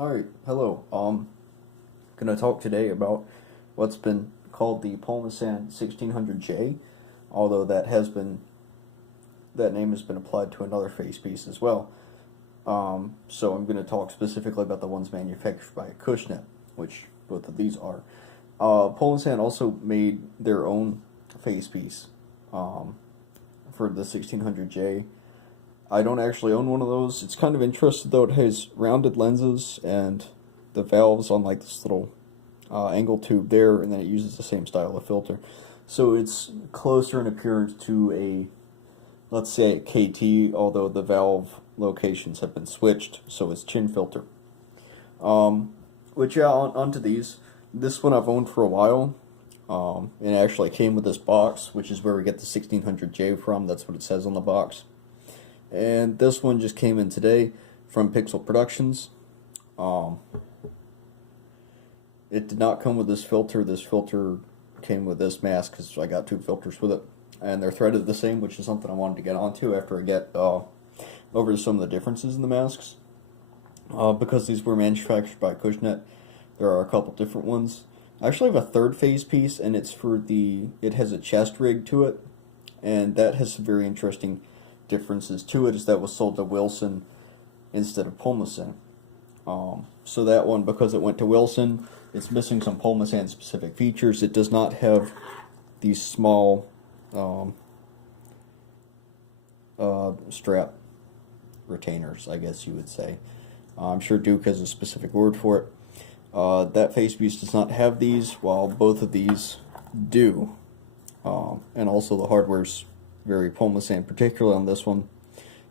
Alright, hello. Gonna talk today about what's been called the Pulmosan 1600J, although that name has been applied to another face piece as well. So I'm gonna talk specifically about the ones manufactured by Coachnet, which both of these are. Pulmosan also made their own face piece for the 1600J. I don't actually own one of those. It's kind of interesting though. It has rounded lenses and the valves on like this little angle tube there, and then it uses the same style of filter. So it's closer in appearance to a, let's say, a KT, although the valve locations have been switched, so it's chin filter. Which, yeah, onto these. This one I've owned for a while. It actually came with this box, which is where we get the 1600J from. That's what it says on the box. And this one just came in today from Pixel Productions. It did not come with this filter. This filter came with this mask because I got two filters with it. And they're threaded the same, which is something I wanted to get onto after I get over some of the differences in the masks. Because these were manufactured by Coachnet, there are a couple different ones. I actually have a third phase piece, and it's for it has a chest rig to it. And that has some very interesting differences to it, is that was sold to Wilson instead of Pulmosan. So that one, because it went to Wilson, it's missing some Pulmosan specific features. It does not have these small strap retainers, I guess you would say. I'm sure Duke has a specific word for it. That face piece does not have these, while both of these do. And also the hardware's very Pulmosan, particularly on this one.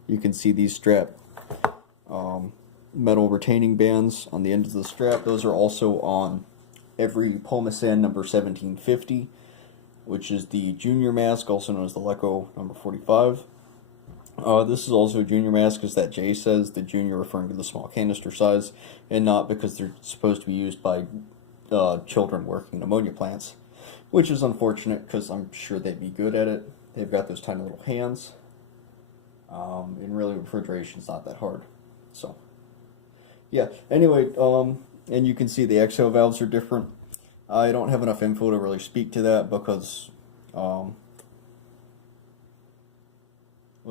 You can see these strap metal retaining bands on the end of the strap. Those are also on every Pulmosan number 1750, which is the junior mask, also known as the Leco number 45. This is also a junior mask, as that J says, the junior referring to the small canister size, and not because they're supposed to be used by children working in ammonia plants, which is unfortunate because I'm sure they'd be good at it. They've got those tiny little hands, and really refrigeration's not that hard. So, yeah, anyway, and you can see the exhale valves are different. I don't have enough info to really speak to that because, what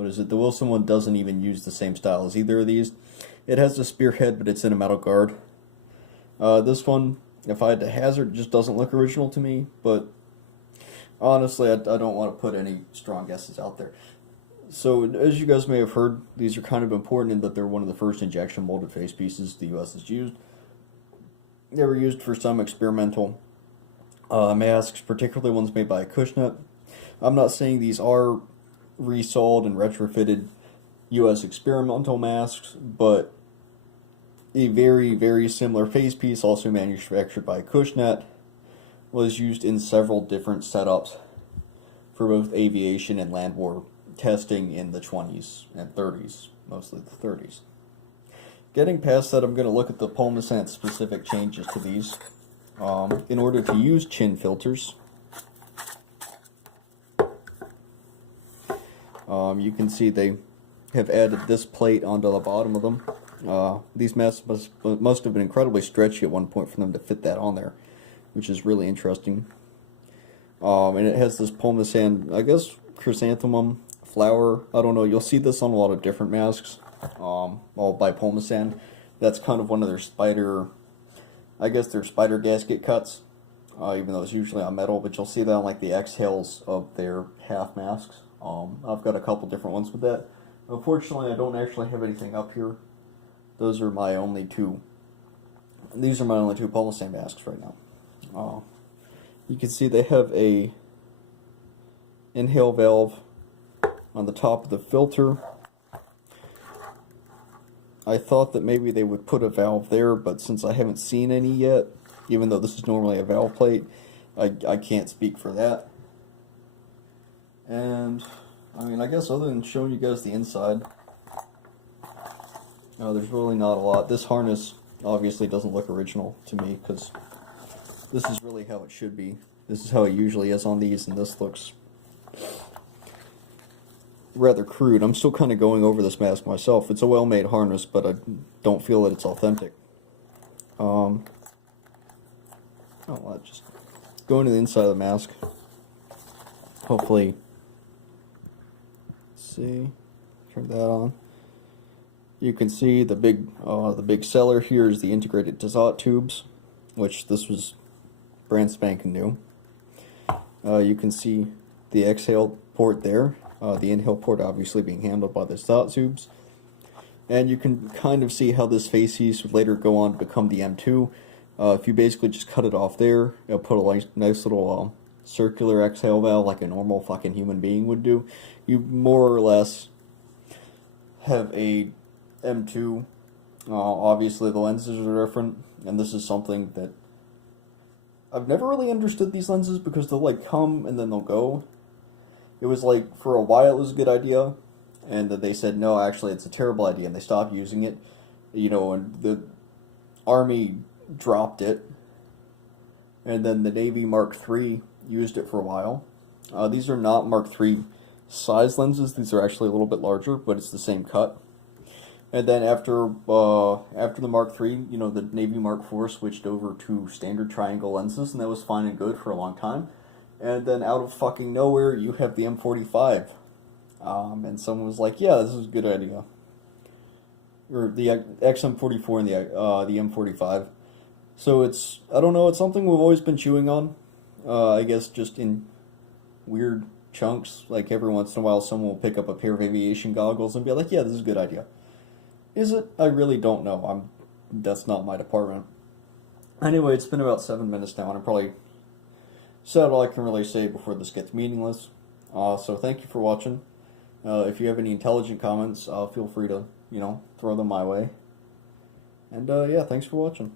is it, the Wilson one doesn't even use the same style as either of these. It has a spearhead, but it's in a metal guard. This one, if I had to hazard, just doesn't look original to me, but honestly, I don't want to put any strong guesses out there. So, as you guys may have heard, these are kind of important in that they're one of the first injection molded face pieces the U.S. has used. They were used for some experimental masks, particularly ones made by Coachnet. I'm not saying these are resold and retrofitted U.S. experimental masks, but a very, very similar face piece, also manufactured by Coachnet, was used in several different setups for both aviation and land war testing in the 20s and 30s, mostly the 30s. Getting past that, I'm going to look at the Pulmosan specific changes to these. In order to use chin filters, you can see they have added this plate onto the bottom of them. These masks must have been incredibly stretchy at one point for them to fit that on there, which is really interesting. And it has this Pulmosan, I guess, chrysanthemum flower. I don't know. You'll see this on a lot of different masks, all by Pulmosan. That's kind of one of their spider gasket cuts, even though it's usually on metal. But you'll see that on like the exhales of their half masks. I've got a couple different ones with that. Unfortunately, I don't actually have anything up here. These are my only two Pulmosan masks right now. You can see they have a inhale valve on the top of the filter. I thought that maybe they would put a valve there, but since I haven't seen any yet, even though this is normally a valve plate, I can't speak for that. And, I mean, I guess other than showing you guys the inside, there's really not a lot. This harness obviously doesn't look original to me, because this is really how it should be. This is how it usually is on these, and this looks rather crude. I'm still kind of going over this mask myself. It's a well-made harness, but I don't feel that it's authentic. Oh, well, just going to the inside of the mask. Hopefully, let's see, turn that on. You can see the big seller here is the integrated Dassault tubes, which this was brand spanking new. You can see the exhale port there, the inhale port obviously being handled by the Dassault tubes. And you can kind of see how this facies would later go on to become the M2. If you basically just cut it off there, it'll put a nice little circular exhale valve like a normal fucking human being would do. You more or less have a M2. Obviously the lenses are different, and this is something that I've never really understood these lenses, because they'll like come and then they'll go. It was like for a while it was a good idea, and then they said no, actually it's a terrible idea, and they stopped using it. You know, and the Army dropped it, and then the Navy Mark III used it for a while. These are not Mark III size lenses. These are actually a little bit larger, but it's the same cut. And then after the Mark III, you know, the Navy Mark IV switched over to standard triangle lenses, and that was fine and good for a long time. And then out of fucking nowhere, you have the M45. And someone was like, yeah, this is a good idea. Or the XM44 and the M45. So it's, I don't know, it's something we've always been chewing on. I guess just in weird chunks. Like every once in a while someone will pick up a pair of aviation goggles and be like, yeah, this is a good idea. Is it? I really don't know. That's not my department. Anyway, it's been about 7 minutes now, and I'm probably said all I can really say before this gets meaningless. So thank you for watching. If you have any intelligent comments, feel free to, throw them my way. And yeah, thanks for watching.